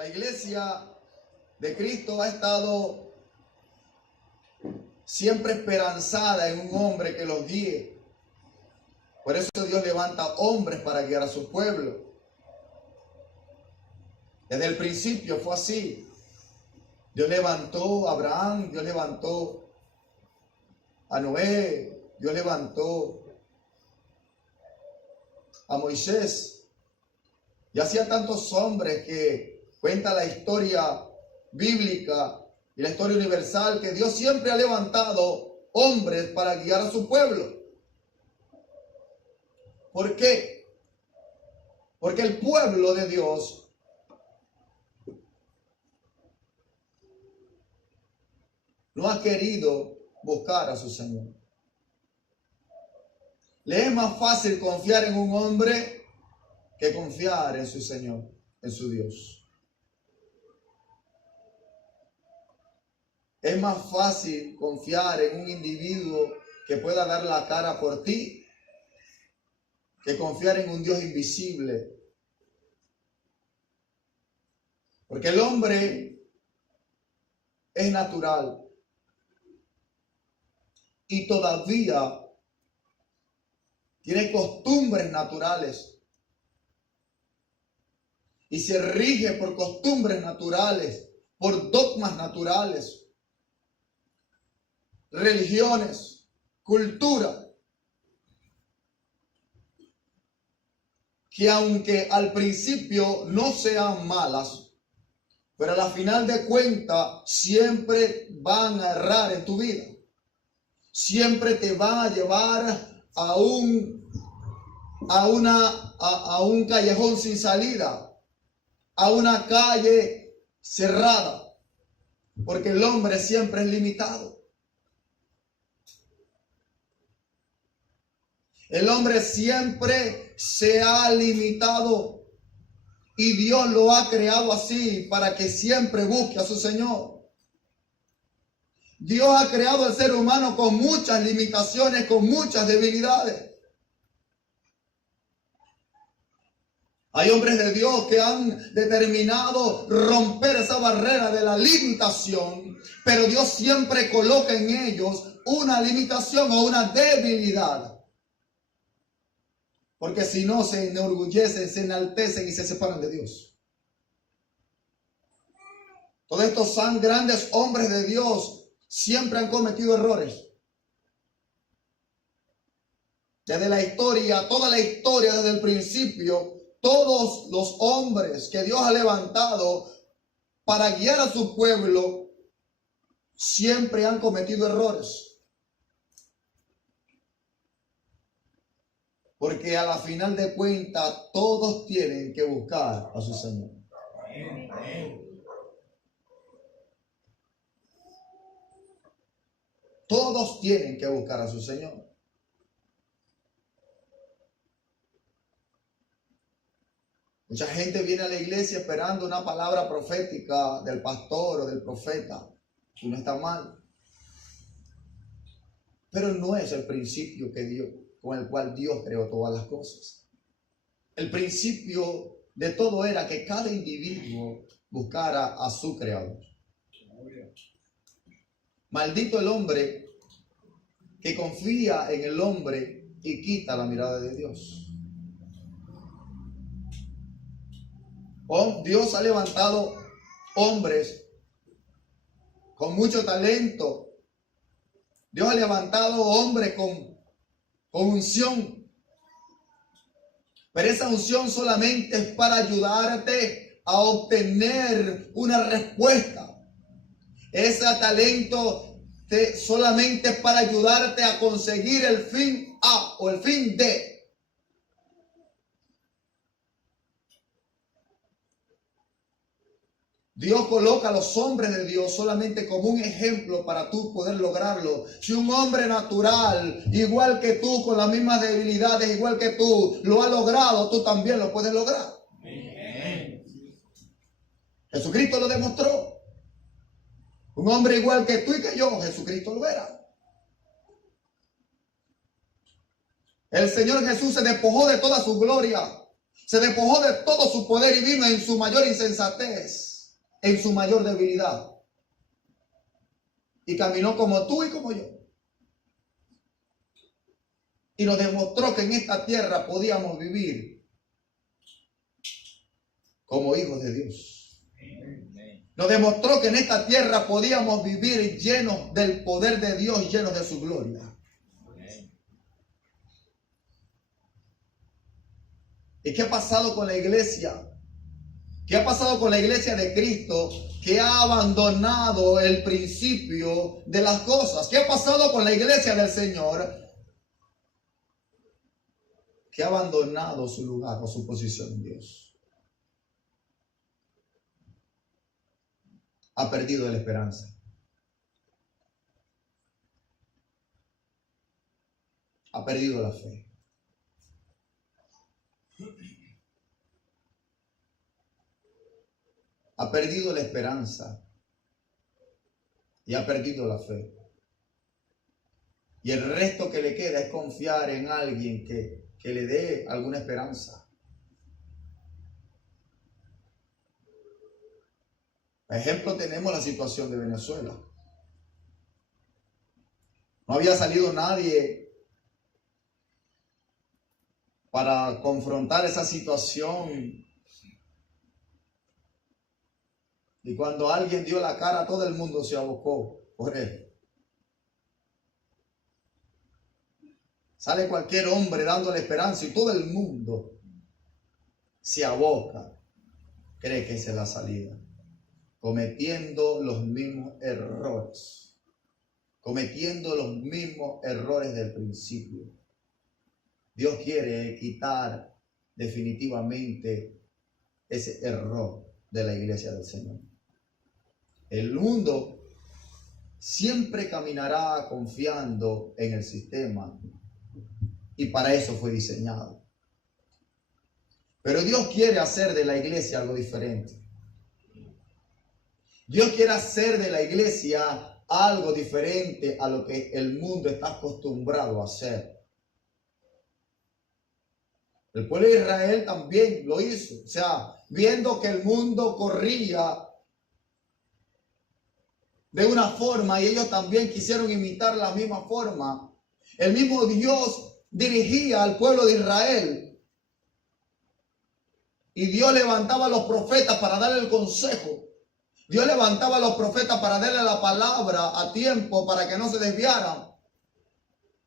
La iglesia de Cristo ha estado siempre esperanzada en un hombre que los guíe. Por eso Dios levanta hombres para guiar a su pueblo. Desde el principio fue así. Dios levantó a Abraham, Dios levantó a Noé, Dios levantó a Moisés. Y hacía tantos hombres que cuenta la historia bíblica y la historia universal que Dios siempre ha levantado hombres para guiar a su pueblo. ¿Por qué? Porque el pueblo de Dios no ha querido buscar a su Señor. Le es más fácil confiar en un hombre que confiar en su Señor, en su Dios. Es más fácil confiar en un individuo que pueda dar la cara por ti que confiar en un Dios invisible. Porque el hombre es natural y todavía tiene costumbres naturales y se rige por costumbres naturales, por dogmas naturales, religiones, cultura, que aunque al principio no sean malas, pero a la final de cuentas siempre van a errar en tu vida. Siempre te van a llevar a un callejón sin salida, a una calle cerrada, porque el hombre siempre es limitado. El hombre siempre se ha limitado y Dios lo ha creado así para que siempre busque a su Señor. Dios ha creado al ser humano con muchas limitaciones, con muchas debilidades. Hay hombres de Dios que han determinado romper esa barrera de la limitación, pero Dios siempre coloca en ellos una limitación o una debilidad. Porque si no, se enorgullecen, se enaltecen y se separan de Dios. Todos estos son grandes hombres de Dios, siempre han cometido errores. Desde la historia, toda la historia, desde el principio, todos los hombres que Dios ha levantado para guiar a su pueblo, siempre han cometido errores. Porque a la final de cuentas todos tienen que buscar a su Señor. Todos tienen que buscar a su Señor. Mucha gente viene a la iglesia esperando una palabra profética del pastor o del profeta. Y no está mal. Pero no es el principio con el cual Dios creó todas las cosas. El principio de todo era que cada individuo buscara a su creador. Maldito el hombre que confía en el hombre y quita la mirada de Dios. Dios ha levantado hombres con mucho talento. Dios ha levantado hombres con unción. Pero esa unción solamente es para ayudarte a obtener una respuesta. Ese talento solamente es para ayudarte a conseguir el fin A o el fin D. Dios coloca a los hombres de Dios solamente como un ejemplo para tú poder lograrlo. Si un hombre natural, igual que tú, con las mismas debilidades, igual que tú, lo ha logrado, tú también lo puedes lograr. Amén. Jesucristo lo demostró. Un hombre igual que tú y que yo, Jesucristo lo era. El Señor Jesús se despojó de toda su gloria, se despojó de todo su poder y vino en su mayor insensatez. en su mayor debilidad. Y caminó como tú y como yo. Y nos demostró que en esta tierra podíamos vivir como hijos de Dios. Nos demostró que en esta tierra podíamos vivir llenos del poder de Dios y llenos de su gloria. ¿Y qué ha pasado con la iglesia? ¿Qué ha pasado con la iglesia de Cristo que ha abandonado el principio de las cosas? ¿Qué ha pasado con la iglesia del Señor que ha abandonado su lugar o su posición en Dios? Ha perdido la esperanza. Ha perdido la fe. Ha perdido la esperanza y ha perdido la fe. Y el resto que le queda es confiar en alguien que le dé alguna esperanza. Por ejemplo, tenemos la situación de Venezuela. No había salido nadie para confrontar esa situación. Y cuando alguien dio la cara, todo el mundo se abocó por él. Sale cualquier hombre dándole esperanza y todo el mundo se aboca. Cree que esa es la salida. Cometiendo los mismos errores. Cometiendo los mismos errores del principio. Dios quiere quitar definitivamente ese error de la iglesia del Señor. El mundo siempre caminará confiando en el sistema y para eso fue diseñado. Pero Dios quiere hacer de la iglesia algo diferente. Dios quiere hacer de la iglesia algo diferente a lo que el mundo está acostumbrado a hacer. El pueblo de Israel también lo hizo. O sea, viendo que el mundo corría de una forma y ellos también quisieron imitar la misma forma. El mismo Dios dirigía al pueblo de Israel. Y Dios levantaba a los profetas para darle el consejo. Dios levantaba a los profetas para darle la palabra a tiempo para que no se desviaran.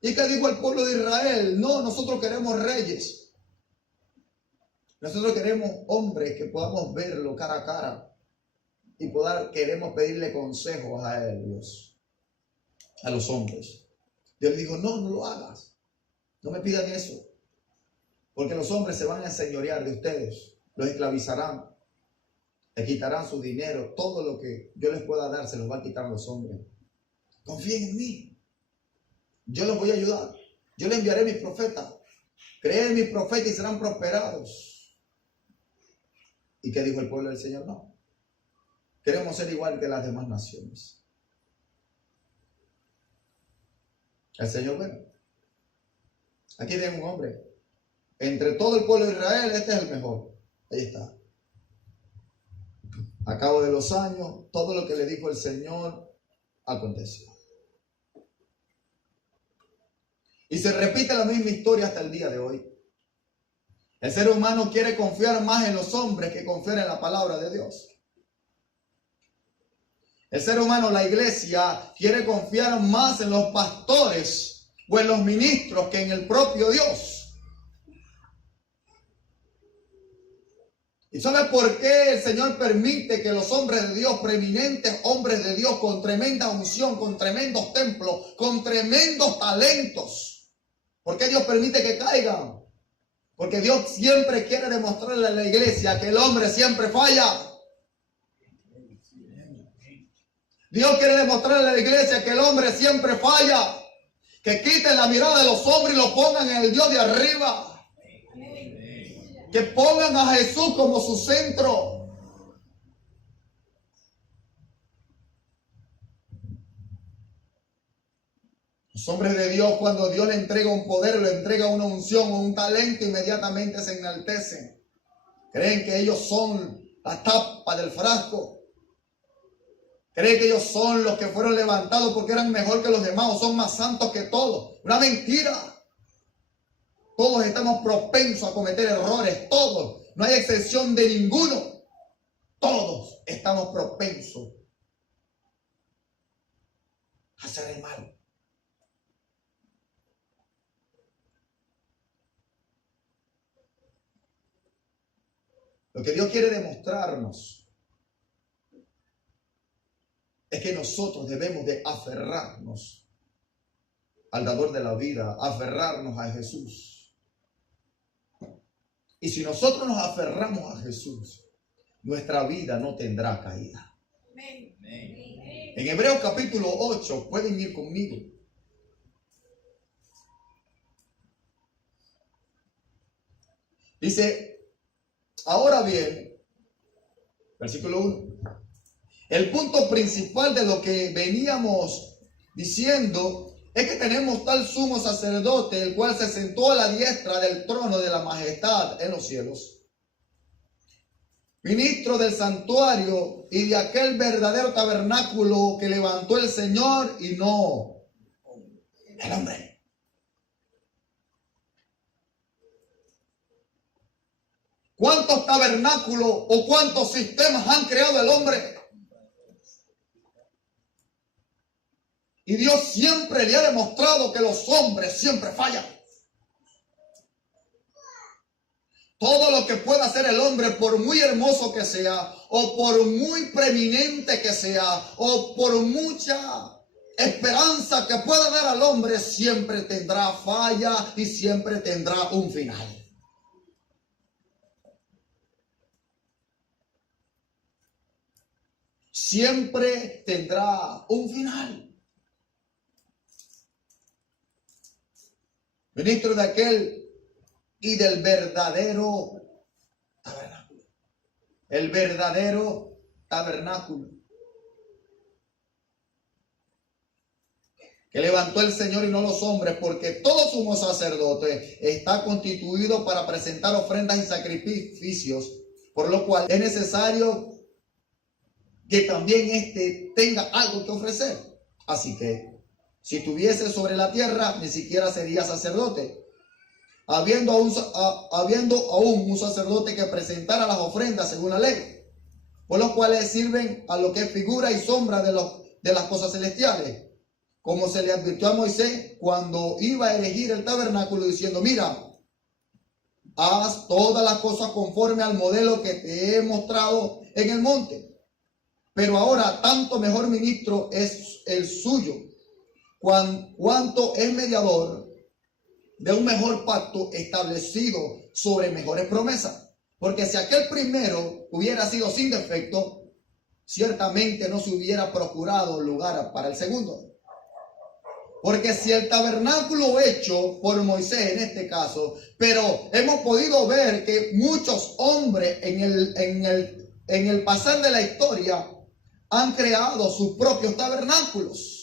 ¿Y qué dijo el pueblo de Israel? No, nosotros queremos reyes. Nosotros queremos hombres que podamos verlo cara a cara. Y queremos pedirle consejos a él, Dios. A los hombres. Dios le dijo, no lo hagas. No me pidan eso. Porque los hombres se van a enseñorear de ustedes. Los esclavizarán. Le quitarán su dinero. Todo lo que yo les pueda dar se los va a quitar a los hombres. Confíen en mí. Yo los voy a ayudar. Yo les enviaré mis profetas. Creen en mis profetas y serán prosperados. ¿Y qué dijo el pueblo del Señor? No. Queremos ser igual que las demás naciones. El Señor, bueno, aquí tiene un hombre. Entre todo el pueblo de Israel, este es el mejor. Ahí está. A cabo de los años, todo lo que le dijo el Señor aconteció. Y se repite la misma historia hasta el día de hoy. El ser humano quiere confiar más en los hombres que confiar en la palabra de Dios. El ser humano, la iglesia, quiere confiar más en los pastores o en los ministros que en el propio Dios. ¿Y sabe por qué el Señor permite que los hombres de Dios, preeminentes hombres de Dios, con tremenda unción, con tremendos templos, con tremendos talentos? ¿Por qué Dios permite que caigan? Porque Dios siempre quiere demostrarle a la iglesia que el hombre siempre falla. Dios quiere demostrarle a la iglesia que el hombre siempre falla. Que quiten la mirada de los hombres y lo pongan en el Dios de arriba. Que pongan a Jesús como su centro. Los hombres de Dios, cuando Dios le entrega un poder, le entrega una unción o un talento, inmediatamente se enaltecen. Creen que ellos son la tapa del frasco. Cree que ellos son los que fueron levantados porque eran mejor que los demás o son más santos que todos. Una mentira. Todos estamos propensos a cometer errores, todos. No hay excepción de ninguno. Todos estamos propensos a hacer el mal. Lo que Dios quiere demostrarnos es que nosotros debemos de aferrarnos al dador de la vida, aferrarnos a Jesús. Y si nosotros nos aferramos a Jesús, nuestra vida no tendrá caída. Amén. En Hebreos capítulo 8, pueden ir conmigo. Dice, ahora bien, versículo 1. El punto principal de lo que veníamos diciendo es que tenemos tal sumo sacerdote, el cual se sentó a la diestra del trono de la majestad en los cielos, ministro del santuario y de aquel verdadero tabernáculo que levantó el Señor y no el hombre. ¿Cuántos tabernáculos o cuántos sistemas han creado el hombre? Y Dios siempre le ha demostrado que los hombres siempre fallan. Todo lo que pueda hacer el hombre, por muy hermoso que sea, o por muy preeminente que sea, o por mucha esperanza que pueda dar al hombre, siempre tendrá falla y siempre tendrá un final. Siempre tendrá un final. Ministro de aquel y del verdadero tabernáculo. El verdadero tabernáculo que levantó el Señor y no los hombres, porque todo sumo sacerdote está constituido para presentar ofrendas y sacrificios, por lo cual es necesario que también éste tenga algo que ofrecer. Así que si tuviese sobre la tierra, ni siquiera sería sacerdote, habiendo aún un sacerdote que presentara las ofrendas según la ley, por los cuales sirven a lo que es figura y sombra de las cosas celestiales, como se le advirtió a Moisés cuando iba a erigir el tabernáculo, diciendo, mira, haz todas las cosas conforme al modelo que te he mostrado en el monte. Pero ahora tanto mejor ministro es el suyo, cuanto es mediador de un mejor pacto establecido sobre mejores promesas. Porque si aquel primero hubiera sido sin defecto, ciertamente no se hubiera procurado lugar para el segundo. Porque si el tabernáculo hecho por Moisés en este caso, pero hemos podido ver que muchos hombres en el pasar de la historia han creado sus propios tabernáculos.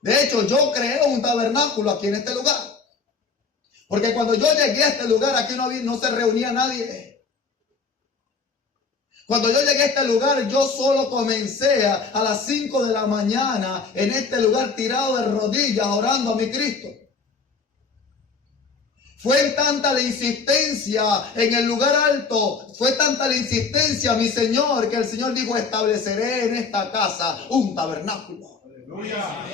De hecho, yo creé un tabernáculo aquí en este lugar. Porque cuando yo llegué a este lugar, aquí no se reunía nadie. Cuando yo llegué a este lugar, yo solo comencé a las 5 de la mañana en este lugar tirado de rodillas orando a mi Cristo. Fue tanta la insistencia en el lugar alto, fue tanta la insistencia, mi Señor, que el Señor dijo, estableceré en esta casa un tabernáculo.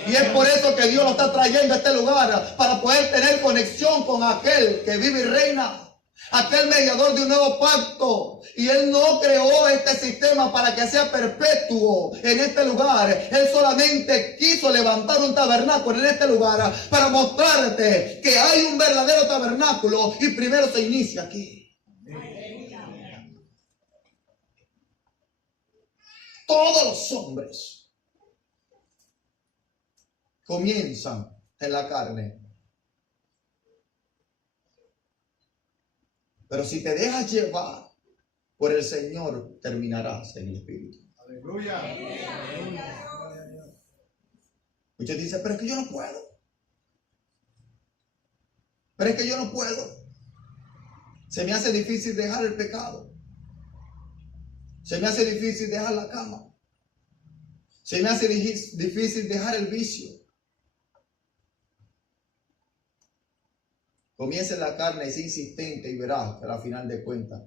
Y es por eso que Dios lo está trayendo a este lugar, para poder tener conexión con aquel que vive y reina, aquel mediador de un nuevo pacto. Y Él no creó este sistema para que sea perpetuo en este lugar. Él solamente quiso levantar un tabernáculo en este lugar para mostrarte que hay un verdadero tabernáculo, y primero se inicia aquí. Todos los hombres comienzan en la carne. Pero si te dejas llevar por el Señor, terminarás en el Espíritu. Aleluya. Muchos dicen, pero es que yo no puedo. Pero es que yo no puedo. Se me hace difícil dejar el pecado. Se me hace difícil dejar la cama. Se me hace difícil dejar el vicio. Comienza en la carne y sé insistente y verás que al final de cuentas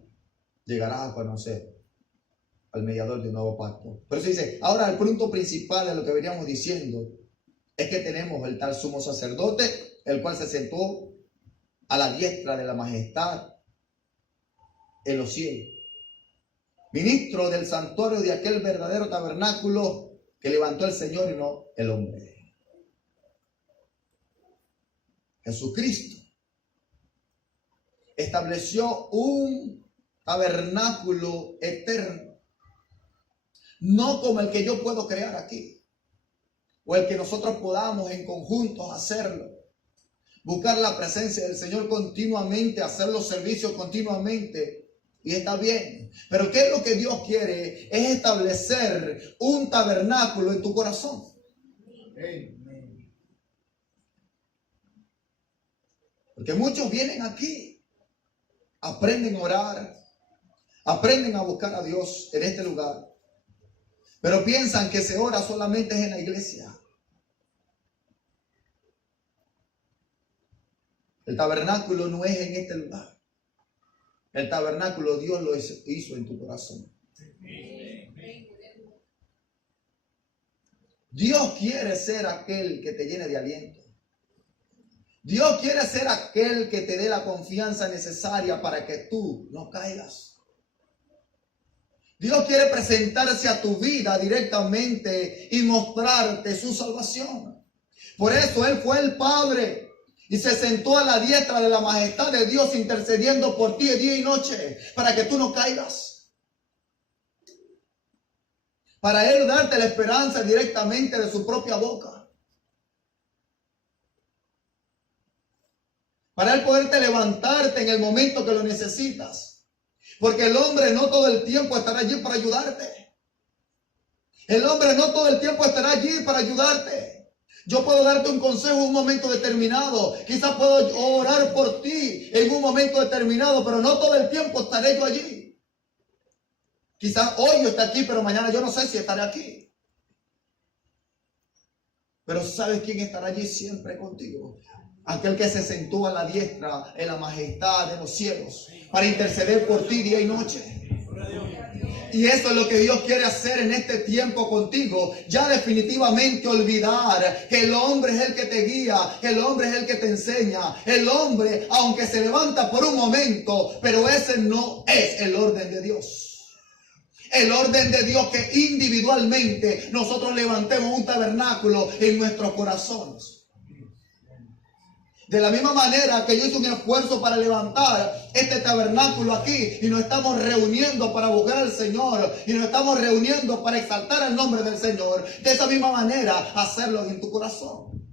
llegarás a conocer al mediador de un nuevo pacto. Por eso dice, ahora el punto principal de lo que veníamos diciendo es que tenemos el tal sumo sacerdote, el cual se sentó a la diestra de la majestad en los cielos. Ministro del santuario de aquel verdadero tabernáculo que levantó el Señor y no el hombre. Jesucristo estableció un tabernáculo eterno, no como el que yo puedo crear aquí, o el que nosotros podamos en conjuntos hacerlo. Buscar la presencia del Señor continuamente, hacer los servicios continuamente, y está bien. Pero ¿qué es lo que Dios quiere? Es establecer un tabernáculo en tu corazón. Porque muchos vienen aquí, aprenden a orar, aprenden a buscar a Dios en este lugar, pero piensan que se ora solamente es en la iglesia. El tabernáculo no es en este lugar. El tabernáculo Dios lo hizo en tu corazón. Dios quiere ser aquel que te llene de aliento. Dios quiere ser aquel que te dé la confianza necesaria para que tú no caigas. Dios quiere presentarse a tu vida directamente y mostrarte su salvación. Por eso Él fue el Padre y se sentó a la diestra de la majestad de Dios, intercediendo por ti día y noche para que tú no caigas. Para Él darte la esperanza directamente de su propia boca. Para Él poderte levantarte en el momento que lo necesitas. Porque el hombre no todo el tiempo estará allí para ayudarte. El hombre no todo el tiempo estará allí para ayudarte. Yo puedo darte un consejo en un momento determinado. Quizás puedo orar por ti en un momento determinado, pero no todo el tiempo estaré yo allí. Quizás hoy yo esté aquí, pero mañana yo no sé si estaré aquí. Pero ¿sabes quién estará allí siempre contigo? Aquel que se sentó a la diestra en la majestad de los cielos para interceder por ti día y noche. Y eso es lo que Dios quiere hacer en este tiempo contigo. Ya definitivamente olvidar que el hombre es el que te guía, que el hombre es el que te enseña. El hombre, aunque se levanta por un momento, pero ese no es el orden de Dios. El orden de Dios que individualmente nosotros levantemos un tabernáculo en nuestros corazones. De la misma manera que yo hice un esfuerzo para levantar este tabernáculo aquí y nos estamos reuniendo para buscar al Señor y nos estamos reuniendo para exaltar el nombre del Señor, de esa misma manera hacerlo en tu corazón.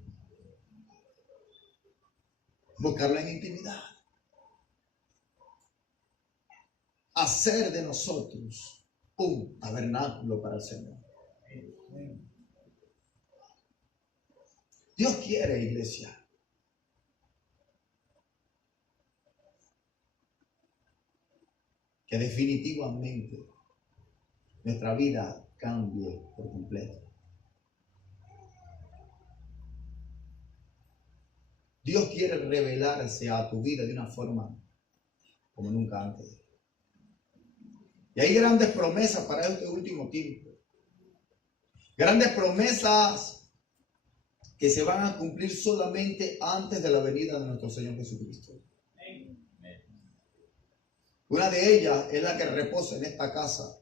Buscarlo en intimidad. Hacer de nosotros un tabernáculo para el Señor. Dios quiere, iglesia, que definitivamente nuestra vida cambie por completo. Dios quiere revelarse a tu vida de una forma como nunca antes. Y hay grandes promesas para este último tiempo. Grandes promesas que se van a cumplir solamente antes de la venida de nuestro Señor Jesucristo. Una de ellas es la que reposa en esta casa.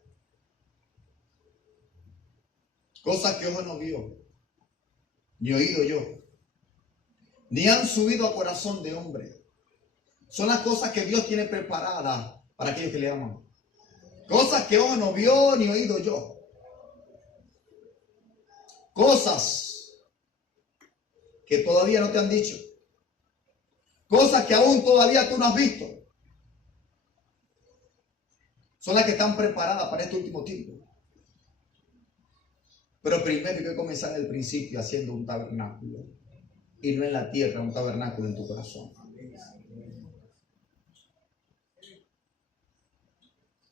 Cosas que ojo no vio, ni oído yo, ni han subido a corazón de hombre. Son las cosas que Dios tiene preparadas para aquellos que le aman. Cosas que ojo no vio, ni oído yo. Cosas que todavía no te han dicho. Cosas que aún todavía tú no has visto. Son las que están preparadas para este último tiempo. Pero primero hay que comenzar en el principio haciendo un tabernáculo. Y no en la tierra, un tabernáculo en tu corazón.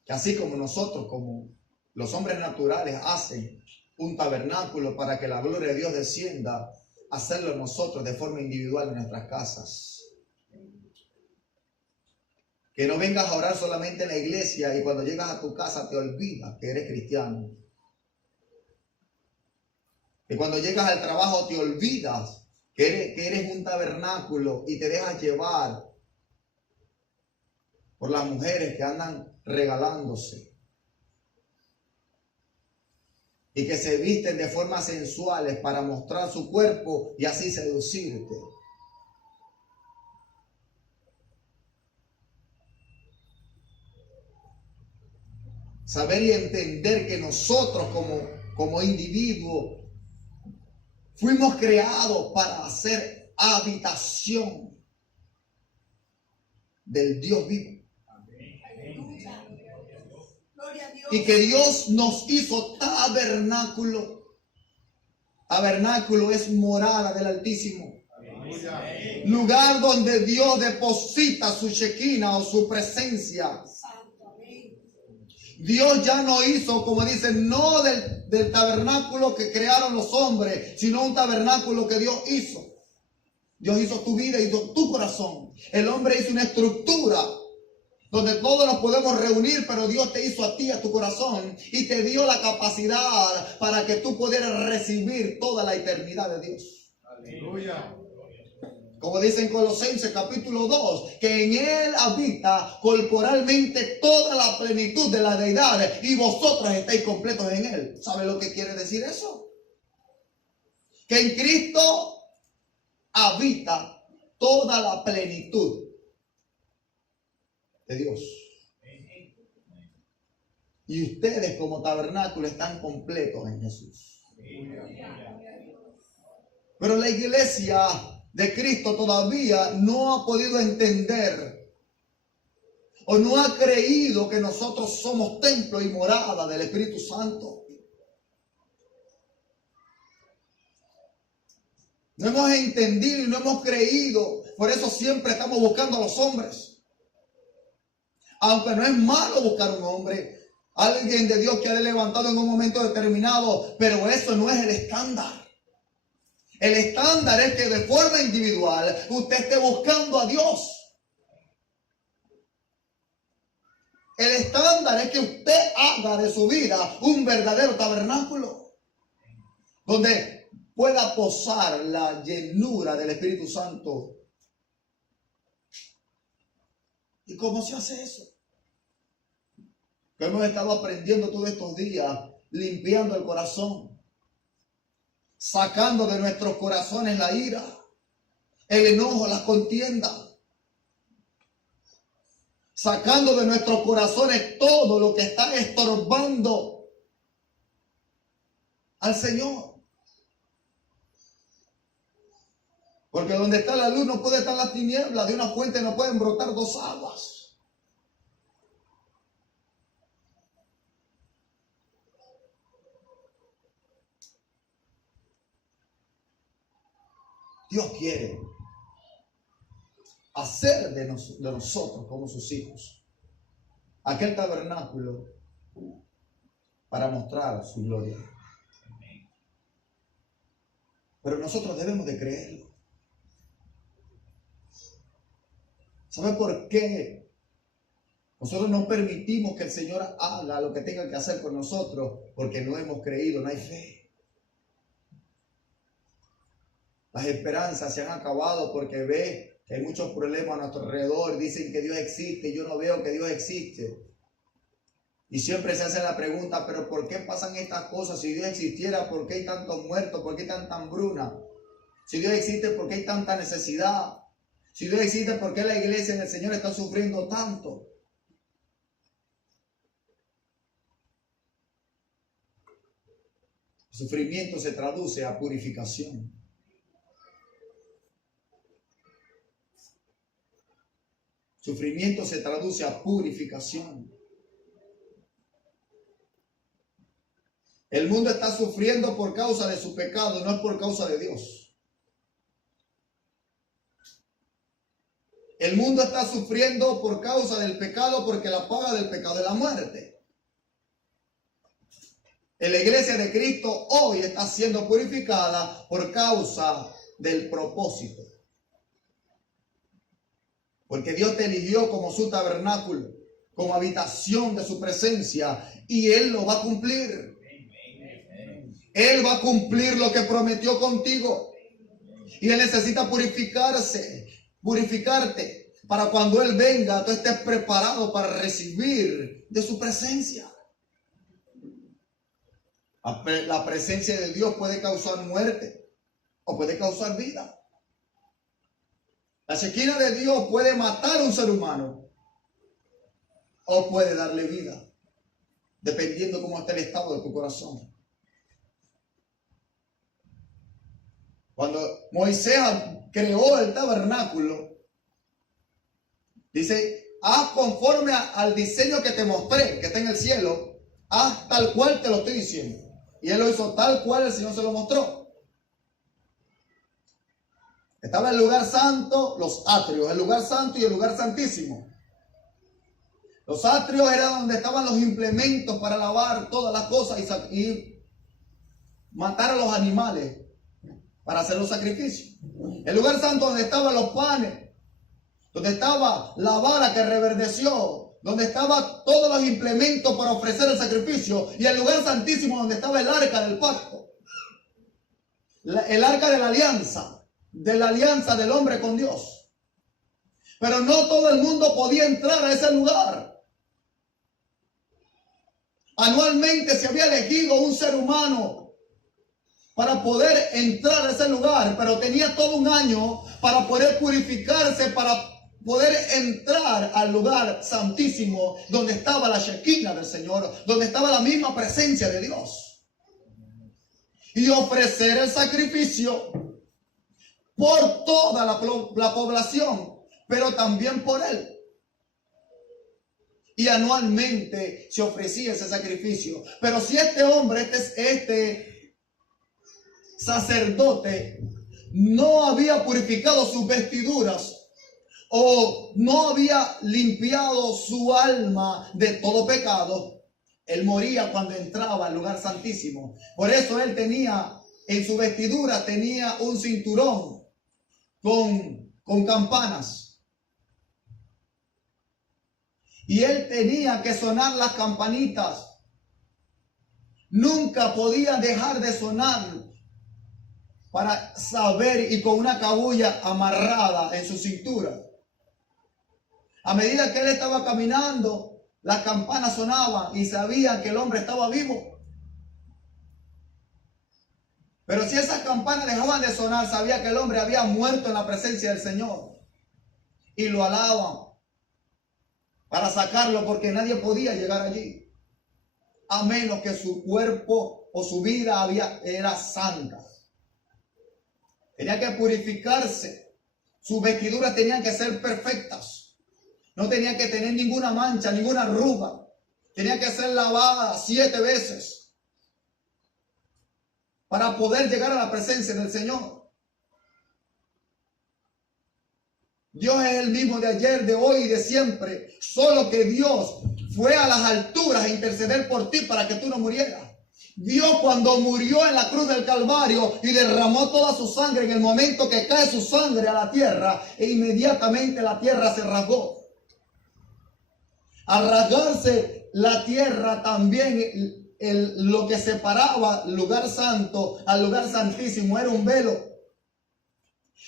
Que así como nosotros, como los hombres naturales hacen un tabernáculo para que la gloria de Dios descienda, hacerlo nosotros de forma individual en nuestras casas. Que no vengas a orar solamente en la iglesia y cuando llegas a tu casa te olvidas que eres cristiano. Que cuando llegas al trabajo te olvidas que eres un tabernáculo y te dejas llevar por las mujeres que andan regalándose y que se visten de formas sensuales para mostrar su cuerpo y así seducirte. Saber y entender que nosotros como individuos fuimos creados para hacer habitación del Dios vivo. Y que Dios nos hizo tabernáculo. Tabernáculo es morada del Altísimo. Lugar donde Dios deposita su Shekinah o su presencia. Dios ya no hizo, como dicen, no del tabernáculo que crearon los hombres, sino un tabernáculo que Dios hizo. Dios hizo tu vida, hizo tu corazón. El hombre hizo una estructura donde todos nos podemos reunir, pero Dios te hizo a ti, a tu corazón, y te dio la capacidad para que tú pudieras recibir toda la eternidad de Dios. Aleluya. Como dice en Colosenses capítulo 2, que en Él habita corporalmente toda la plenitud de la deidad y vosotros estáis completos en Él. ¿Sabe lo que quiere decir eso? Que en Cristo habita toda la plenitud de Dios. Y ustedes como tabernáculo están completos en Jesús. Pero la iglesia de Cristo todavía no ha podido entender o no ha creído que nosotros somos templo y morada del Espíritu Santo. No hemos entendido y no hemos creído. Por eso siempre estamos buscando a los hombres. Aunque no es malo buscar un hombre, alguien de Dios que ha levantado en un momento determinado, pero eso no es el estándar. El estándar es que de forma individual usted esté buscando a Dios. El estándar es que usted haga de su vida un verdadero tabernáculo donde pueda posar la llenura del Espíritu Santo. ¿Y cómo se hace eso? Que hemos estado aprendiendo todos estos días, limpiando el corazón, sacando de nuestros corazones la ira, el enojo, las contiendas, sacando de nuestros corazones todo lo que está estorbando al Señor. Porque donde está la luz no puede estar las tinieblas, de una fuente no pueden brotar dos aguas. Dios quiere hacer de nosotros como sus hijos aquel tabernáculo para mostrar su gloria. Pero nosotros debemos de creerlo. ¿Sabe por qué? Nosotros no permitimos que el Señor haga lo que tenga que hacer con nosotros porque no hemos creído, no hay fe. Las esperanzas se han acabado porque ve que hay muchos problemas a nuestro alrededor. Dicen que Dios existe y yo no veo que Dios existe. Y siempre se hace la pregunta, pero ¿por qué pasan estas cosas? Si Dios existiera, ¿por qué hay tantos muertos? ¿Por qué hay tanta hambruna? Si Dios existe, ¿por qué hay tanta necesidad? Si Dios existe, ¿por qué la iglesia del Señor está sufriendo tanto? El sufrimiento se traduce a purificación. Sufrimiento se traduce a purificación. El mundo está sufriendo por causa de su pecado, no es por causa de Dios. El mundo está sufriendo por causa del pecado porque la paga del pecado es la muerte. En la iglesia de Cristo hoy está siendo purificada por causa del propósito. Porque Dios te eligió como su tabernáculo, como habitación de su presencia, y Él lo va a cumplir. Él va a cumplir lo que prometió contigo. Y Él necesita purificarte, para cuando Él venga, tú estés preparado para recibir de su presencia. La presencia de Dios puede causar muerte o puede causar vida. La Shekinah de Dios puede matar a un ser humano o puede darle vida, dependiendo cómo esté el estado de tu corazón. Cuando Moisés creó el tabernáculo, dice: haz conforme al diseño que te mostré, que está en el cielo, haz tal cual te lo estoy diciendo. Y él lo hizo tal cual el Señor se lo mostró. Estaba el lugar santo, los atrios, el lugar santo y el lugar santísimo. Los atrios eran donde estaban los implementos para lavar todas las cosas y matar a los animales para hacer los sacrificios. El lugar santo donde estaban los panes, donde estaba la vara que reverdeció, donde estaban todos los implementos para ofrecer el sacrificio, y el lugar santísimo donde estaba el arca del pacto, el arca de la alianza del hombre con Dios. Pero no todo el mundo podía entrar a ese lugar. Anualmente se había elegido un ser humano para poder entrar a ese lugar, pero tenía todo un año para poder purificarse, para poder entrar al lugar santísimo donde estaba la Shekinah del Señor, donde estaba la misma presencia de Dios, y ofrecer el sacrificio por toda la población, pero también por él. Y anualmente se ofrecía ese sacrificio. Pero si este hombre, este sacerdote, no había purificado sus vestiduras o no había limpiado su alma de todo pecado, él moría cuando entraba al lugar santísimo. Por eso él tenía en su vestidura, tenía un cinturón con campanas. Y él tenía que sonar las campanitas. Nunca podía dejar de sonar para saber, y con una cabulla amarrada en su cintura. A medida que él estaba caminando, las campanas sonaban y sabían que el hombre estaba vivo. Pero si esas campanas dejaban de sonar, sabía que el hombre había muerto en la presencia del Señor. Y lo alaban para sacarlo, porque nadie podía llegar allí, a menos que su cuerpo o su vida era santa. Tenía que purificarse. Sus vestiduras tenían que ser perfectas. No tenía que tener ninguna mancha, ninguna arruga. Tenía que ser lavada 7 veces para poder llegar a la presencia del Señor. Dios es el mismo de ayer, de hoy y de siempre. Solo que Dios fue a las alturas a interceder por ti para que tú no murieras. Dios, cuando murió en la cruz del Calvario y derramó toda su sangre, en el momento que cae su sangre a la tierra, e inmediatamente la tierra se rasgó. Al rasgarse la tierra, también lo que separaba el lugar santo al lugar santísimo era un velo.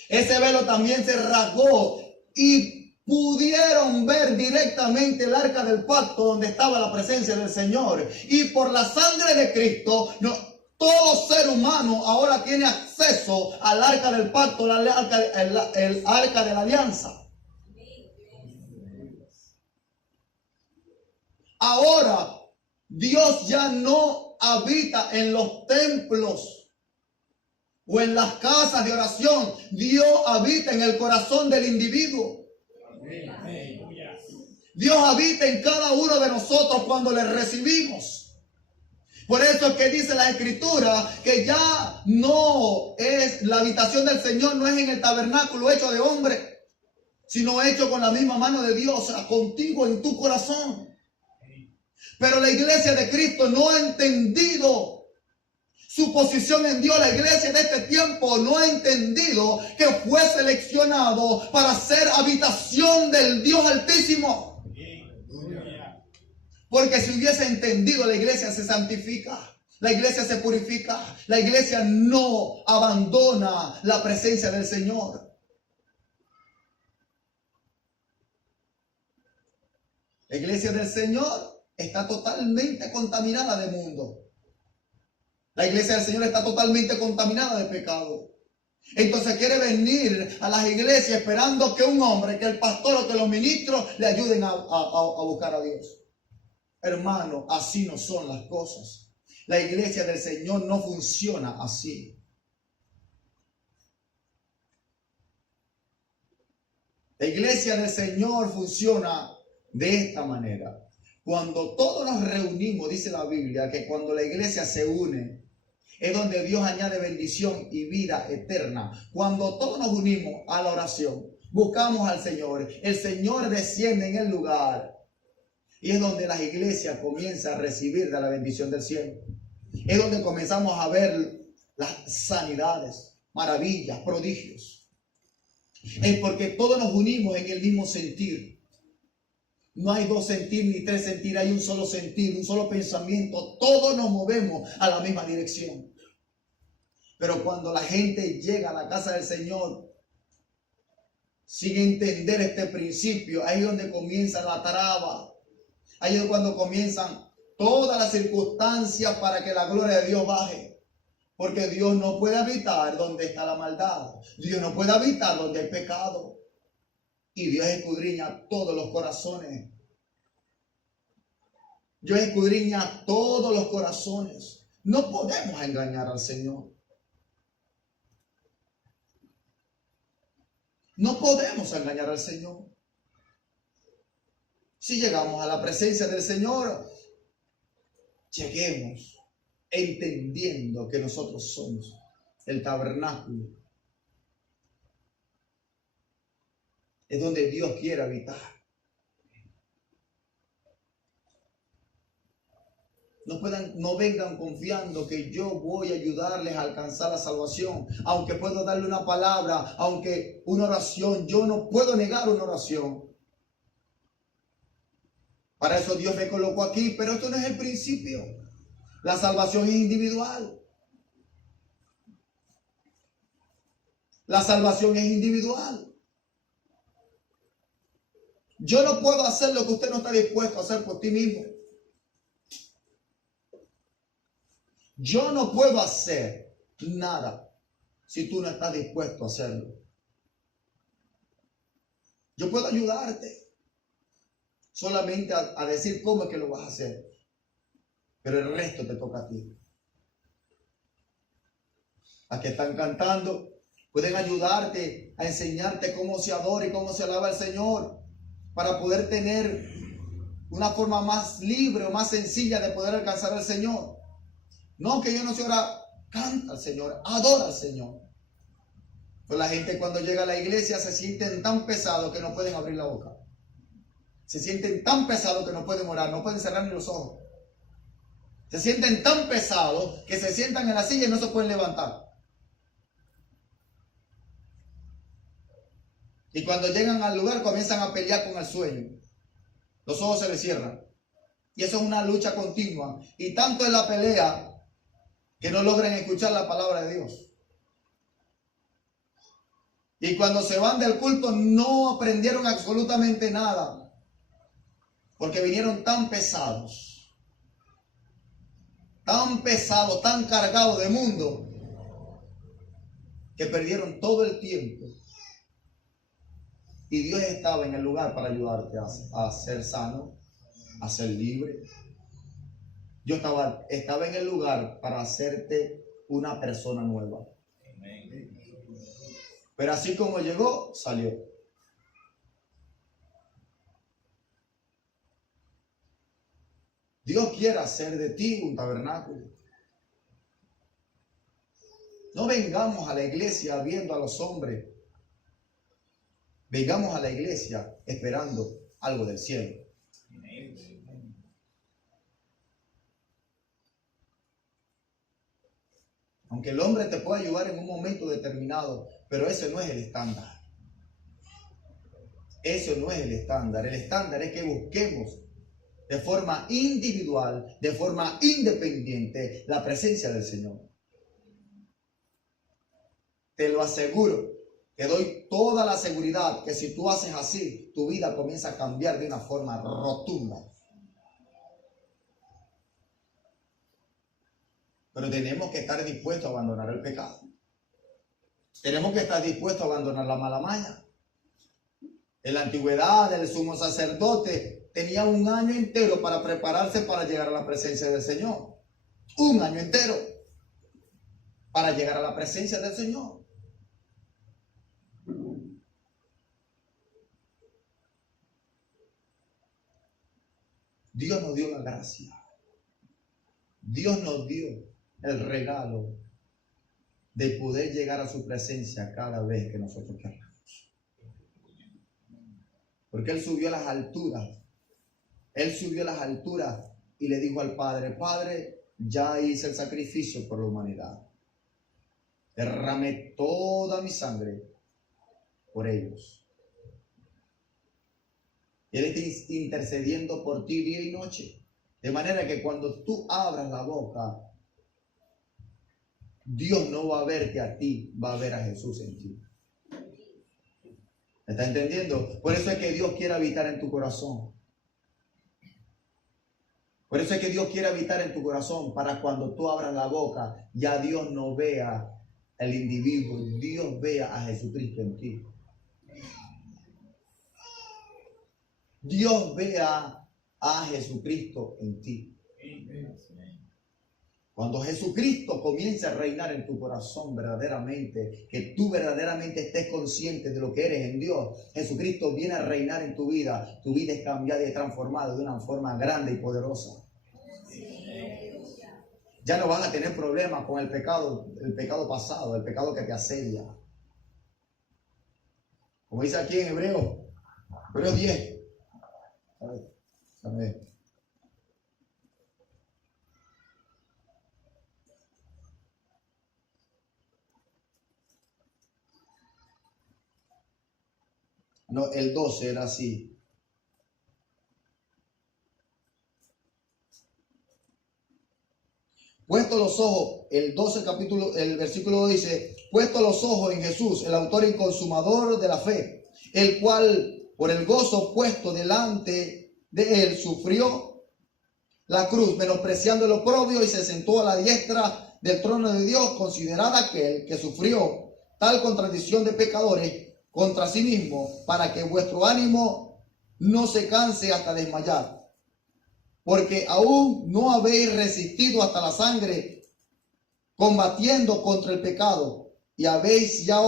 Ese velo también se rasgó y pudieron ver directamente el arca del pacto, donde estaba la presencia del Señor. Y por la sangre de Cristo, todo ser humano ahora tiene acceso al arca del pacto, el arca de la alianza. Ahora, Dios ya no habita en los templos o en las casas de oración. Dios habita en el corazón del individuo. Dios habita en cada uno de nosotros cuando le recibimos. Por eso es que dice la Escritura que ya no es la habitación del Señor, no es en el tabernáculo hecho de hombre, sino hecho con la misma mano de Dios, o sea, contigo en tu corazón. Pero la iglesia de Cristo no ha entendido su posición en Dios. La iglesia de este tiempo no ha entendido que fue seleccionado para ser habitación del Dios Altísimo. Porque si hubiese entendido, la iglesia se santifica, la iglesia se purifica, la iglesia no abandona la presencia del Señor. La iglesia del Señor está totalmente contaminada de mundo. La iglesia del Señor está totalmente contaminada de pecado. Entonces quiere venir a las iglesias esperando que un hombre, que el pastor o que los ministros le ayuden a buscar a Dios. Hermano, así no son las cosas. La iglesia del Señor no funciona así. La iglesia del Señor funciona de esta manera. Cuando todos nos reunimos, dice la Biblia, que cuando la iglesia se une, es donde Dios añade bendición y vida eterna. Cuando todos nos unimos a la oración, buscamos al Señor, el Señor desciende en el lugar. Y es donde las iglesias comienzan a recibir de la bendición del cielo. Es donde comenzamos a ver las sanidades, maravillas, prodigios. Es porque todos nos unimos en el mismo sentir. No hay dos sentir ni tres sentir, hay un solo sentir, un solo pensamiento. Todos nos movemos a la misma dirección. Pero cuando la gente llega a la casa del Señor sin entender este principio, ahí es donde comienza la traba. Ahí es cuando comienzan todas las circunstancias para que la gloria de Dios baje. Porque Dios no puede habitar donde está la maldad. Dios no puede habitar donde hay pecado. Y Dios escudriña todos los corazones. Dios escudriña todos los corazones. No podemos engañar al Señor. No podemos engañar al Señor. Si llegamos a la presencia del Señor, lleguemos entendiendo que nosotros somos el tabernáculo. Es donde Dios quiere habitar. No vengan confiando que yo voy a ayudarles a alcanzar la salvación. Aunque puedo darle una palabra, aunque una oración, yo no puedo negar una oración. Para eso Dios me colocó aquí, pero esto no es el principio. La salvación es individual. La salvación es individual. Yo no puedo hacer lo que usted no está dispuesto a hacer por ti mismo. Yo no puedo hacer nada si tú no estás dispuesto a hacerlo. Yo puedo ayudarte solamente a decir cómo es que lo vas a hacer, pero el resto te toca a ti. Las que están cantando pueden ayudarte a enseñarte cómo se adora y cómo se alaba al Señor, para poder tener una forma más libre o más sencilla de poder alcanzar al Señor. No que yo no sé orar, canta al Señor, adora al Señor. Pero la gente cuando llega a la iglesia se sienten tan pesados que no pueden abrir la boca. Se sienten tan pesados que no pueden orar, no pueden cerrar ni los ojos. Se sienten tan pesados que se sientan en la silla y no se pueden levantar. Y cuando llegan al lugar comienzan a pelear con el sueño. Los ojos se les cierran. Y eso es una lucha continua. Y tanto es la pelea que no logran escuchar la palabra de Dios. Y cuando se van del culto no aprendieron absolutamente nada. Porque vinieron tan pesados, tan cargados de mundo, que perdieron todo el tiempo. Y Dios estaba en el lugar para ayudarte a ser sano, a ser libre. Yo estaba en el lugar para hacerte una persona nueva. Pero así como llegó, salió. Dios quiere hacer de ti un tabernáculo. No vengamos a la iglesia viendo a los hombres. Vengamos a la iglesia esperando algo del cielo. Aunque el hombre te pueda ayudar en un momento determinado, pero ese no es el estándar. Eso no es el estándar. El estándar es que busquemos de forma individual, de forma independiente, la presencia del Señor. Te lo aseguro, te doy toda la seguridad que si tú haces así, tu vida comienza a cambiar de una forma rotunda. Pero tenemos que estar dispuestos a abandonar el pecado. Tenemos que estar dispuestos a abandonar la mala maña. En la antigüedad, el sumo sacerdote tenía un año entero para prepararse para llegar a la presencia del Señor. Un año entero para llegar a la presencia del Señor. Dios nos dio la gracia. Dios nos dio el regalo de poder llegar a su presencia cada vez que nosotros queramos. Porque Él subió a las alturas. Él subió a las alturas y le dijo al Padre: Padre, ya hice el sacrificio por la humanidad. Derramé toda mi sangre por ellos. Él está intercediendo por ti día y noche. De manera que cuando tú abras la boca, Dios no va a verte a ti, va a ver a Jesús en ti. ¿Me está entendiendo? Por eso es que Dios quiere habitar en tu corazón. Por eso es que Dios quiere habitar en tu corazón, para cuando tú abras la boca, ya Dios no vea al individuo, Dios vea a Jesucristo en ti. Dios vea a Jesucristo en ti. Cuando Jesucristo comience a reinar en tu corazón verdaderamente, que tú verdaderamente estés consciente de lo que eres en Dios, Jesucristo viene a reinar en tu vida es cambiada y transformada de una forma grande y poderosa. Ya no van a tener problemas con el pecado pasado, el pecado que te asedia. Como dice aquí en Hebreos 10. A ver. No, el 12 era así. Puesto los ojos, el 12 capítulo, el versículo dice: puesto los ojos en Jesús, el autor y consumador de la fe, el cual por el gozo puesto delante de él sufrió la cruz, menospreciando el oprobio, y se sentó a la diestra del trono de Dios. Considerad aquel que sufrió tal contradicción de pecadores contra sí mismo, para que vuestro ánimo no se canse hasta desmayar. Porque aún no habéis resistido hasta la sangre, combatiendo contra el pecado, y habéis ya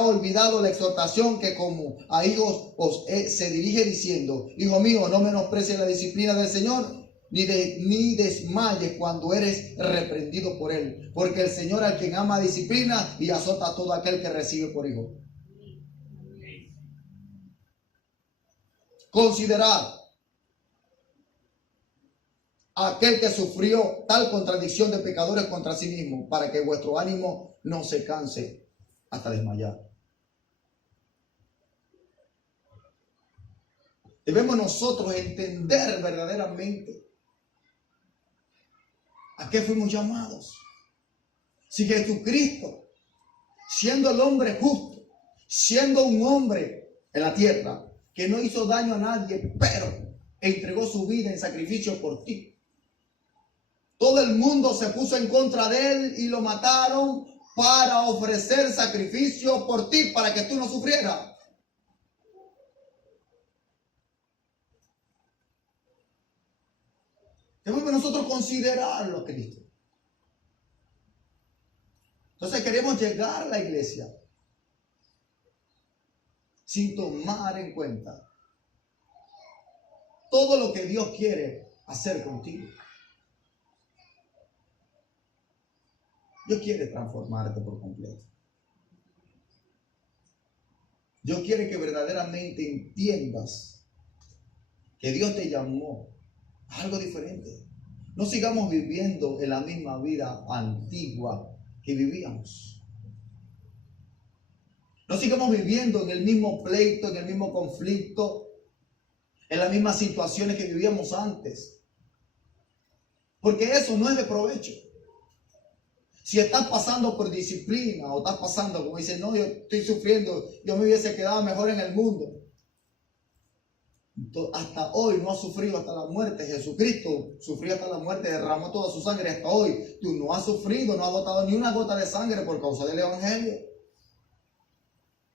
olvidado la exhortación que como a hijos se dirige, diciendo: hijo mío, no menosprecies la disciplina del Señor, ni desmayes cuando eres reprendido por él, porque el Señor al quien ama disciplina y azota a todo aquel que recibe por hijo. Considerad aquel que sufrió tal contradicción de pecadores contra sí mismo, para que vuestro ánimo no se canse hasta desmayar. Debemos nosotros entender verdaderamente a qué fuimos llamados. Si Jesucristo, siendo el hombre justo, siendo un hombre en la tierra que no hizo daño a nadie, pero entregó su vida en sacrificio por ti. Todo el mundo se puso en contra de él y lo mataron para ofrecer sacrificio por ti, para que tú no sufrieras. Debemos nosotros considerarlo a Cristo. Entonces queremos llegar a la iglesia sin tomar en cuenta todo lo que Dios quiere hacer contigo. Dios quiere transformarte por completo. Dios quiere que verdaderamente entiendas que Dios te llamó a algo diferente. no sigamos viviendo en la misma vida antigua que vivíamos. No sigamos viviendo en el mismo pleito, en el mismo conflicto, en las mismas situaciones que vivíamos antes. Porque eso no es de provecho. Si estás pasando por disciplina o estás pasando, como dicen, no, yo estoy sufriendo, yo me hubiese quedado mejor en el mundo. Hasta hoy no has sufrido hasta la muerte. Jesucristo sufrió hasta la muerte, derramó toda su sangre hasta hoy. Tú no has sufrido, no has botado ni una gota de sangre por causa del Evangelio.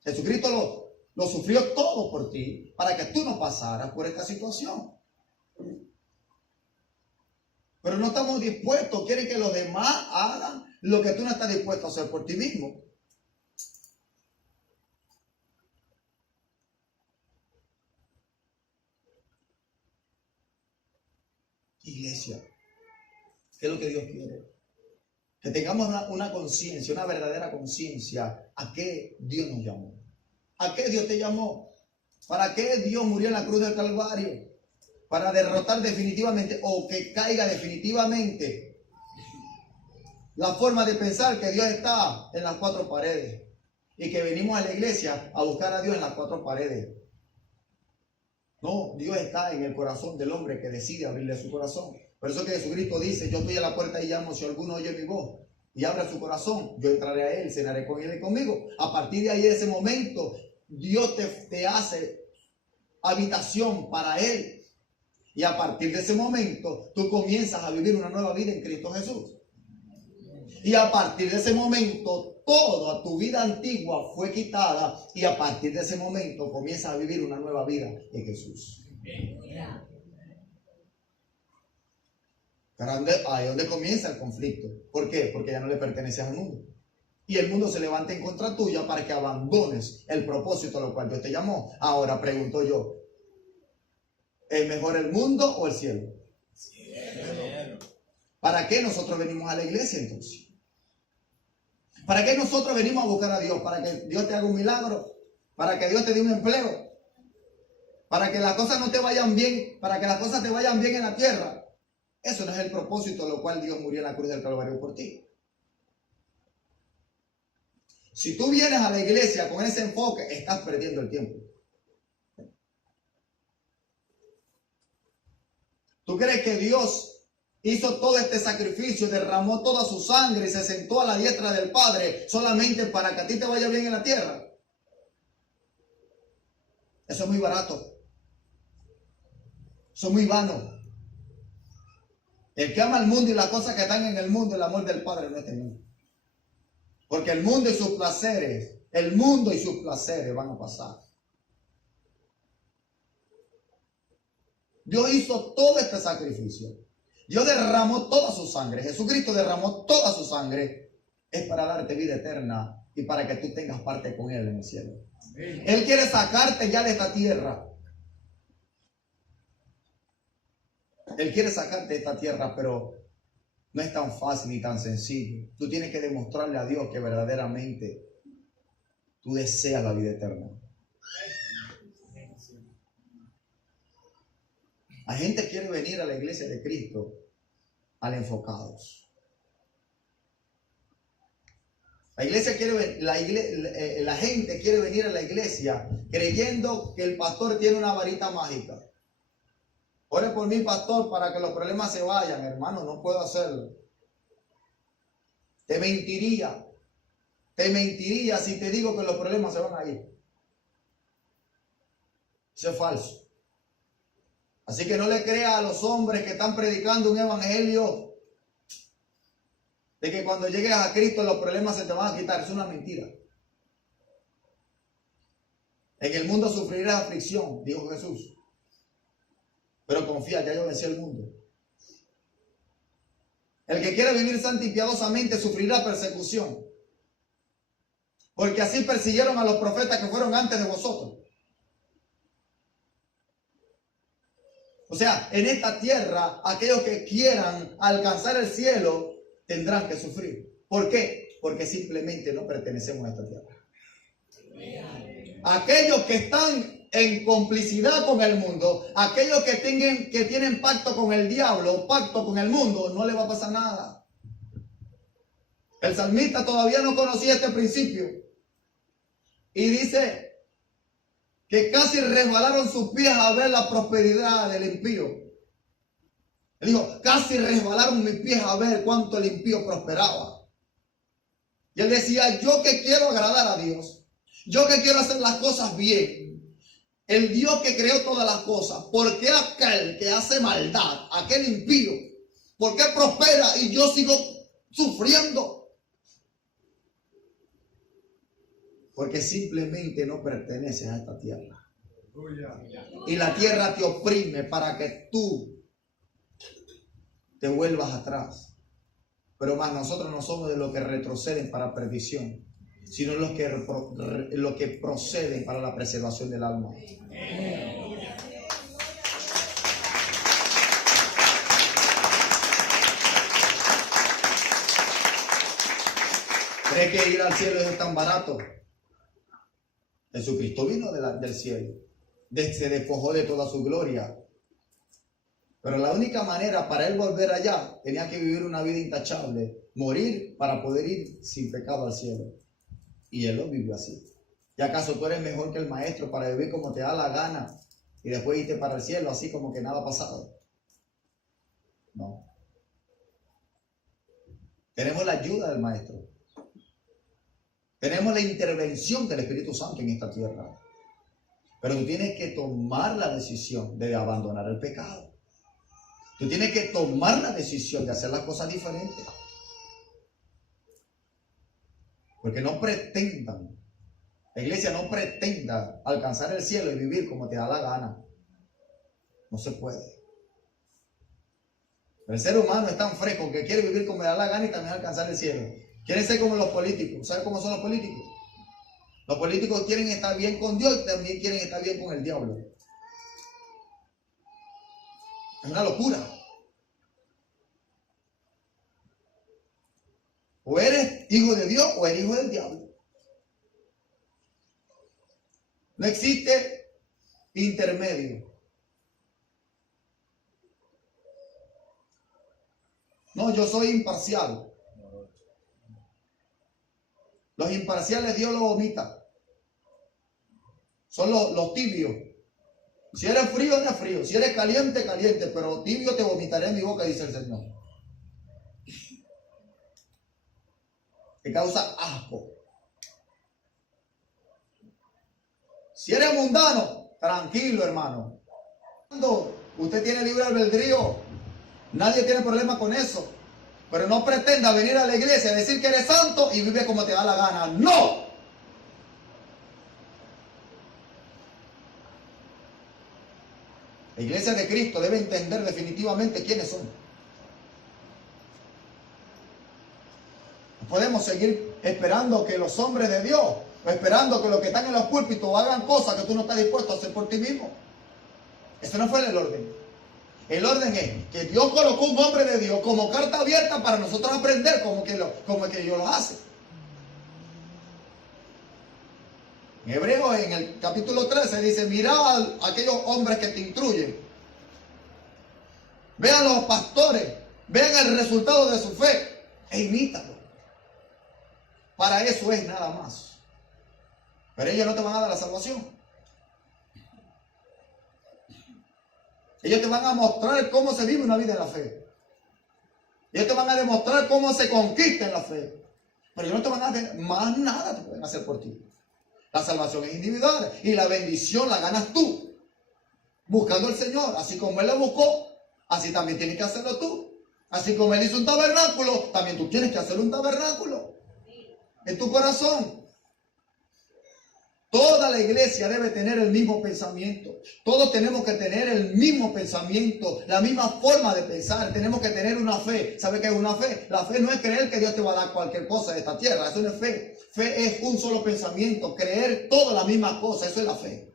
Jesucristo lo sufrió todo por ti para que tú no pasaras por esta situación. Pero no estamos dispuestos, quieren que los demás hagan lo que tú no estás dispuesto a hacer por ti mismo. Iglesia, ¿qué es lo que Dios quiere? Que tengamos una conciencia, una verdadera conciencia. ¿A qué Dios nos llamó? ¿A qué Dios te llamó? ¿Para qué Dios murió en la cruz del Calvario? Para derrotar definitivamente o que caiga definitivamente la forma de pensar que Dios está en las cuatro paredes y que venimos a la iglesia a buscar a Dios en las cuatro paredes. No, Dios está en el corazón del hombre que decide abrirle su corazón. Por eso que Jesucristo dice, yo estoy a la puerta y llamo, si alguno oye mi voz y abre su corazón, yo entraré a él, cenaré con él y conmigo. A partir de ahí, de ese momento, Dios te hace habitación para él. Y a partir de ese momento, tú comienzas a vivir una nueva vida en Cristo Jesús. Y a partir de ese momento, toda tu vida antigua fue quitada. Y a partir de ese momento, comienzas a vivir una nueva vida en Jesús. Ahí es donde comienza el conflicto. ¿Por qué? Porque ya no le perteneces al mundo. Y el mundo se levanta en contra tuya para que abandones el propósito a lo cual Dios te llamó. Ahora pregunto yo, ¿es mejor el mundo o el cielo? Cielo. ¿Para qué nosotros venimos a la iglesia entonces? ¿Para qué nosotros venimos a buscar a Dios? ¿Para que Dios te haga un milagro? ¿Para que Dios te dé un empleo? ¿Para que las cosas no te vayan bien? ¿Para que las cosas te vayan bien en la tierra? Eso no es el propósito a lo cual Dios murió en la cruz del Calvario por ti. Si tú vienes a la iglesia con ese enfoque, estás perdiendo el tiempo. ¿Tú crees que Dios hizo todo este sacrificio, derramó toda su sangre y se sentó a la diestra del Padre solamente para que a ti te vaya bien en la tierra? Eso es muy barato. Eso es muy vano. El que ama al mundo y las cosas que están en el mundo, el amor del Padre no está en él. Porque el mundo y sus placeres van a pasar. Dios hizo todo este sacrificio. Dios derramó toda su sangre. Jesucristo derramó toda su sangre. Es para darte vida eterna y para que tú tengas parte con Él en el cielo. Él quiere sacarte ya de esta tierra. Él quiere sacarte de esta tierra, pero no es tan fácil ni tan sencillo. Tú tienes que demostrarle a Dios que verdaderamente tú deseas la vida eterna. La gente quiere venir a la iglesia de Cristo al enfocados. La gente quiere venir a la iglesia creyendo que el pastor tiene una varita mágica. Ore por mí, pastor, para que los problemas se vayan. Hermano, no puedo hacerlo. Te mentiría si te digo que los problemas se van a ir. Eso es falso. Así que no le crea a los hombres que están predicando un evangelio de que cuando llegues a Cristo los problemas se te van a quitar. Es una mentira. En el mundo sufrirás aflicción, dijo Jesús. Pero confía, ya yo vencí el mundo. El que quiere vivir santa y piadosamente sufrirá persecución. Porque así persiguieron a los profetas que fueron antes de vosotros. O sea, en esta tierra, aquellos que quieran alcanzar el cielo tendrán que sufrir. ¿Por qué? Porque simplemente no pertenecemos a esta tierra. Aquellos que están en complicidad con el mundo, aquellos que tienen pacto con el diablo o pacto con el mundo, no le va a pasar nada. El salmista todavía no conocía este principio. Y dice que casi resbalaron sus pies a ver la prosperidad del impío. Él dijo, casi resbalaron mis pies a ver cuánto el impío prosperaba. Y él decía, yo que quiero agradar a Dios, yo que quiero hacer las cosas bien, el Dios que creó todas las cosas, ¿por qué aquel que hace maldad, aquel impío, por qué prospera y yo sigo sufriendo? Porque simplemente no perteneces a esta tierra. Y la tierra te oprime para que tú te vuelvas atrás. Pero más nosotros no somos de los que retroceden para perdición, sino los que proceden para la preservación del alma. ¿Cree que ir al cielo es tan barato? Jesucristo vino del cielo, se despojó de toda su gloria. Pero la única manera para él volver allá, tenía que vivir una vida intachable, morir para poder ir sin pecado al cielo. Y él lo vivió así. ¿Y acaso tú eres mejor que el maestro para vivir como te da la gana y después irte para el cielo así como que nada ha pasado? No. Tenemos la ayuda del maestro. Tenemos la intervención del Espíritu Santo en esta tierra. Pero tú tienes que tomar la decisión de abandonar el pecado. Tú tienes que tomar la decisión de hacer las cosas diferentes. Porque no pretendan, la iglesia no pretenda alcanzar el cielo y vivir como te da la gana. No se puede. El ser humano es tan fresco que quiere vivir como le da la gana y también alcanzar el cielo. Quieren ser como los políticos. ¿Saben cómo son los políticos? Los políticos quieren estar bien con Dios y también quieren estar bien con el diablo. Es una locura. O eres hijo de Dios o eres hijo del diablo. No existe intermedio. No, yo soy imparcial. Los imparciales Dios los vomita. Son los tibios. Si eres frío, eres frío. Si eres caliente, caliente. Pero tibio te vomitaré en mi boca, dice el Señor. Que causa asco. Si eres mundano, tranquilo, hermano. Cuando usted tiene libre albedrío, nadie tiene problema con eso. Pero no pretenda venir a la iglesia a decir que eres santo y vive como te da la gana. ¡No! La iglesia de Cristo debe entender definitivamente quiénes son. No podemos seguir esperando que los hombres de Dios, o esperando que los que están en los púlpitos hagan cosas que tú no estás dispuesto a hacer por ti mismo. Ese no fue el orden. El orden es que Dios colocó un hombre de Dios como carta abierta para nosotros aprender como que Dios lo hace. En Hebreos, en el capítulo 13, dice, mira a aquellos hombres que te instruyen. Vean los pastores, vean el resultado de su fe e imítalo. Para eso es nada más. Pero ellos no te van a dar la salvación. Ellos te van a mostrar cómo se vive una vida en la fe. Ellos te van a demostrar cómo se conquista en la fe. Pero ellos no te van a hacer más nada, te pueden hacer por ti. La salvación es individual y la bendición la ganas tú, buscando al Señor. Así como Él la buscó, así también tienes que hacerlo tú. Así como Él hizo un tabernáculo, también tú tienes que hacer un tabernáculo en tu corazón. Toda la iglesia debe tener el mismo pensamiento. Todos tenemos que tener el mismo pensamiento, la misma forma de pensar. Tenemos que tener una fe. ¿Sabe qué es una fe? La fe no es creer que Dios te va a dar cualquier cosa de esta tierra. Eso no es fe. Fe es un solo pensamiento. Creer todas las mismas cosas. Eso es la fe.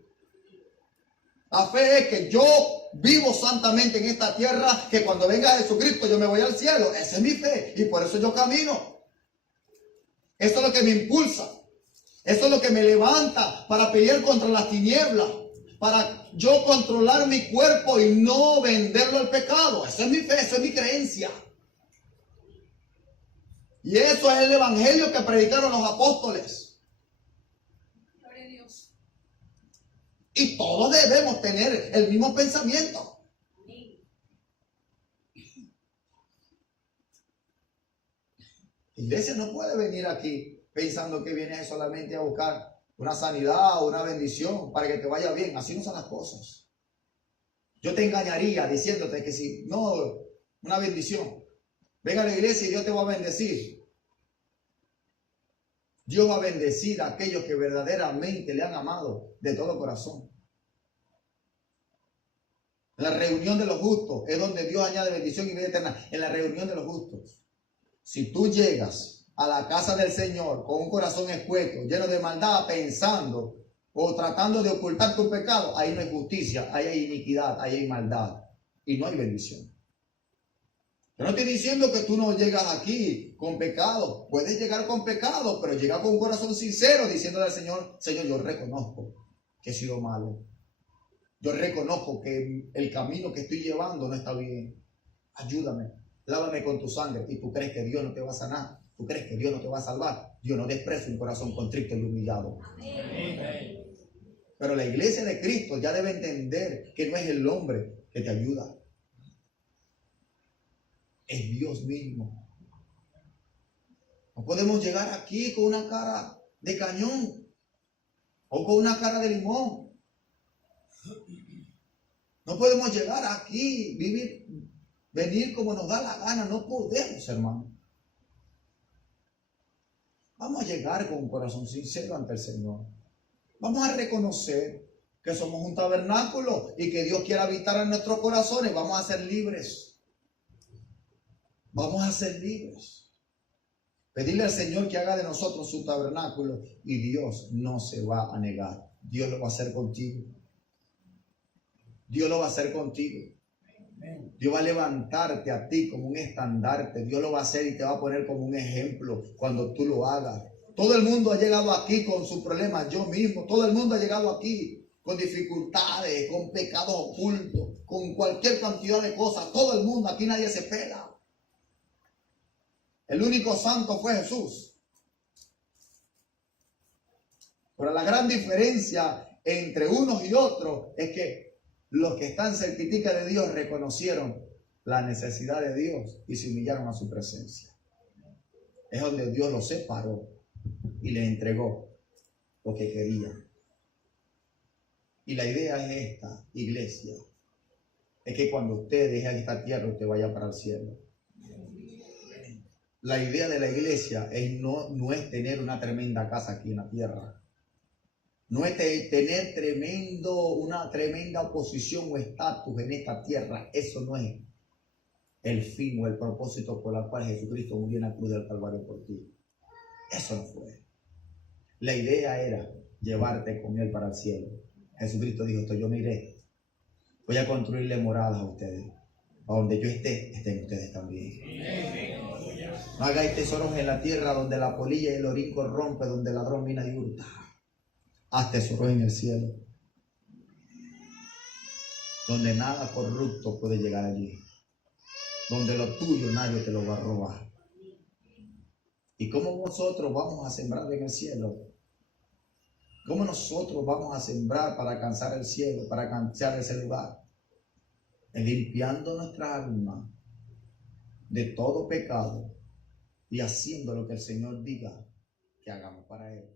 La fe es que yo vivo santamente en esta tierra, que cuando venga Jesucristo yo me voy al cielo. Esa es mi fe. Y por eso yo camino. Eso es lo que me impulsa. Eso es lo que me levanta para pelear contra las tinieblas, para yo controlar mi cuerpo y no venderlo al pecado. Eso es mi fe, eso es mi creencia. Y eso es el evangelio que predicaron los apóstoles. Gloria a Dios. Y todos debemos tener el mismo pensamiento. La iglesia no puede venir aquí pensando que vienes solamente a buscar una sanidad o una bendición para que te vaya bien. Así no son las cosas. Yo te engañaría diciéndote que si no, una bendición. Venga a la iglesia y Dios te va a bendecir. Dios va a bendecir a aquellos que verdaderamente le han amado de todo corazón. La reunión de los justos es donde Dios añade bendición y vida eterna. En la reunión de los justos. Si tú llegas a la casa del Señor con un corazón escueto, lleno de maldad, pensando o tratando de ocultar tu pecado, ahí no hay justicia, ahí hay iniquidad, ahí hay maldad y no hay bendición. Yo no estoy diciendo que tú no llegas aquí con pecado. Puedes llegar con pecado, pero llega con un corazón sincero diciéndole al Señor, Señor, yo reconozco que he sido malo. Yo reconozco que el camino que estoy llevando no está bien. Ayúdame, lávame con tu sangre. Y tú crees que Dios no te va a sanar. Tú crees que Dios no te va a salvar. Dios no desprecia un corazón contrito y humillado. Amén. Pero la iglesia de Cristo ya debe entender que no es el hombre que te ayuda. Es Dios mismo. No podemos llegar aquí con una cara de cañón o con una cara de limón. No podemos llegar aquí, venir como nos da la gana. No podemos, hermano. Vamos a llegar con un corazón sincero ante el Señor. Vamos a reconocer que somos un tabernáculo y que Dios quiere habitar en nuestros corazones. Vamos a ser libres. Vamos a ser libres. Pedirle al Señor que haga de nosotros su tabernáculo y Dios no se va a negar. Dios lo va a hacer contigo. Dios lo va a hacer contigo. Dios va a levantarte a ti como un estandarte. Dios lo va a hacer y te va a poner como un ejemplo cuando tú lo hagas. Todo el mundo ha llegado aquí con sus problemas. Yo mismo, todo el mundo ha llegado aquí con dificultades, con pecados ocultos, con cualquier cantidad de cosas. Todo el mundo, aquí nadie se pega. El único santo fue Jesús. Pero la gran diferencia entre unos y otros es que los que están certificados de Dios reconocieron la necesidad de Dios y se humillaron a su presencia. Es donde Dios los separó y les entregó lo que quería. Y la idea es esta, iglesia, es que cuando usted deje esta tierra, usted vaya para el cielo. La idea de la iglesia no es tener una tremenda casa aquí en la tierra. No es tener una tremenda oposición o estatus en esta tierra. Eso no es el fin o el propósito por el cual Jesucristo murió en la cruz del Calvario por ti. Eso no fue. La idea era llevarte con Él para el cielo. Jesucristo dijo, yo me iré. Voy a construirle moradas a ustedes. A donde yo esté, estén ustedes también. No hagáis tesoros en la tierra donde la polilla y el orín corrompe, donde el ladrón mina y hurta. Haz tesoros en el cielo, donde nada corrupto puede llegar allí, donde lo tuyo nadie te lo va a robar. ¿Y cómo nosotros vamos a sembrar en el cielo? ¿Cómo nosotros vamos a sembrar para alcanzar el cielo, para alcanzar ese lugar? Es limpiando nuestra alma de todo pecado y haciendo lo que el Señor diga que hagamos para Él.